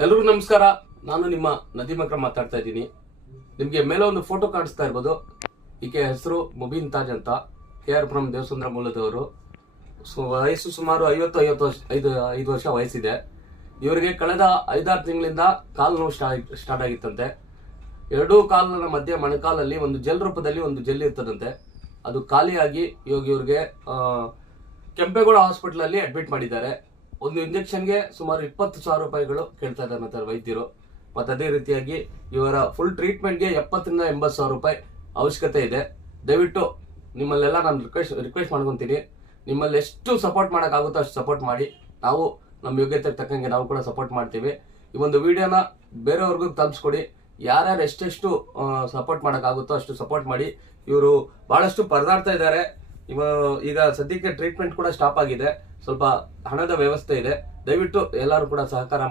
ಎಲ್ರಿಗೂ ನಮಸ್ಕಾರ. ನಾನು ನಿಮ್ಮ ನದೀಮ್ ಅಕ್ರಮ್ ಮಾತಾಡ್ತಾ ಇದ್ದೀನಿ. ನಿಮಗೆ ಮೇಲೆ ಒಂದು ಫೋಟೋ ಕಾಣಿಸ್ತಾ ಇರ್ಬೋದು. ಈಕೆ ಹೆಸರು ಮುಬೀನ್ ತಾಜ್ ಅಂತ, KR ಪುರಂ ದೇವಸಂದ್ರ ಮೂಲದವರು. ವಯಸ್ಸು ಸುಮಾರು 55 ವರ್ಷ ವಯಸ್ಸಿದೆ. ಇವರಿಗೆ ಕಳೆದ 5-6 ತಿಂಗಳಿಂದ ಕಾಲು ನೋವು ಸ್ಟಾರ್ಟ್ ಆಗಿತ್ತಂತೆ. ಎರಡೂ ಕಾಲಿನ ಮಧ್ಯೆ ಮೊಣಕಾಲಲ್ಲಿ ಒಂದು ಜೆಲ್ ರೂಪದಲ್ಲಿ ಒಂದು ಜೆಲ್ ಇರ್ತದಂತೆ. ಅದು ಖಾಲಿಯಾಗಿ ಇವಾಗ ಇವ್ರಿಗೆ ಕೆಂಪೇಗೌಡ ಹಾಸ್ಪಿಟಲ್ ಅಲ್ಲಿ ಅಡ್ಮಿಟ್ ಮಾಡಿದ್ದಾರೆ. ಒಂದು ಇಂಜೆಕ್ಷನ್ಗೆ ಸುಮಾರು 20,000 ರೂಪಾಯಿಗಳು ಕೇಳ್ತಾ ಇದ್ದಾರೆ ಮತ್ತೆ ವೈದ್ಯರು. ಮತ್ತೆ ಅದೇ ರೀತಿಯಾಗಿ ಇವರ ಫುಲ್ ಟ್ರೀಟ್ಮೆಂಟ್ಗೆ 70,000 ರಿಂದ 80,000 ರೂಪಾಯಿ ಅವಶ್ಯಕತೆ ಇದೆ. ದಯವಿಟ್ಟು ನಿಮ್ಮಲ್ಲೆಲ್ಲ ನಾನು ರಿಕ್ವೆಸ್ಟ್ ಮಾಡ್ಕೊತೀನಿ, ನಿಮ್ಮಲ್ಲಿ ಎಷ್ಟು ಸಪೋರ್ಟ್ ಮಾಡೋಕ್ಕಾಗುತ್ತೋ ಅಷ್ಟು ಸಪೋರ್ಟ್ ಮಾಡಿ. ನಾವು ನಮ್ಮ ಯೋಗ್ಯತೆಗೆ ತಕ್ಕಂಗೆ ನಾವು ಕೂಡ ಸಪೋರ್ಟ್ ಮಾಡ್ತೀವಿ. ಈ ಒಂದು ವಿಡಿಯೋನ ಬೇರೆಯವ್ರಿಗೂ ತಲುಪಿಸ್ಕೊಡಿ. ಯಾರ್ಯಾರು ಎಷ್ಟೆಷ್ಟು ಸಪೋರ್ಟ್ ಮಾಡೋಕ್ಕಾಗುತ್ತೋ ಅಷ್ಟು ಸಪೋರ್ಟ್ ಮಾಡಿ. ಇವರು ಬಹಳಷ್ಟು ಪರದಾಡ್ತಾ ಇದ್ದಾರೆ. ಈಗ ಸದ್ಯಕ್ಕೆ ಟ್ರೀಟ್ಮೆಂಟ್ ಕೂಡ ಸ್ಟಾಪ್ ಆಗಿದೆ. ಸ್ವಲ್ಪ ಹಣದ ವ್ಯವಸ್ಥೆ ಇದೆ. ದಯವಿಟ್ಟು ಎಲ್ಲರೂ ಕೂಡ ಸಹಕಾರ ಮಾಡಿ.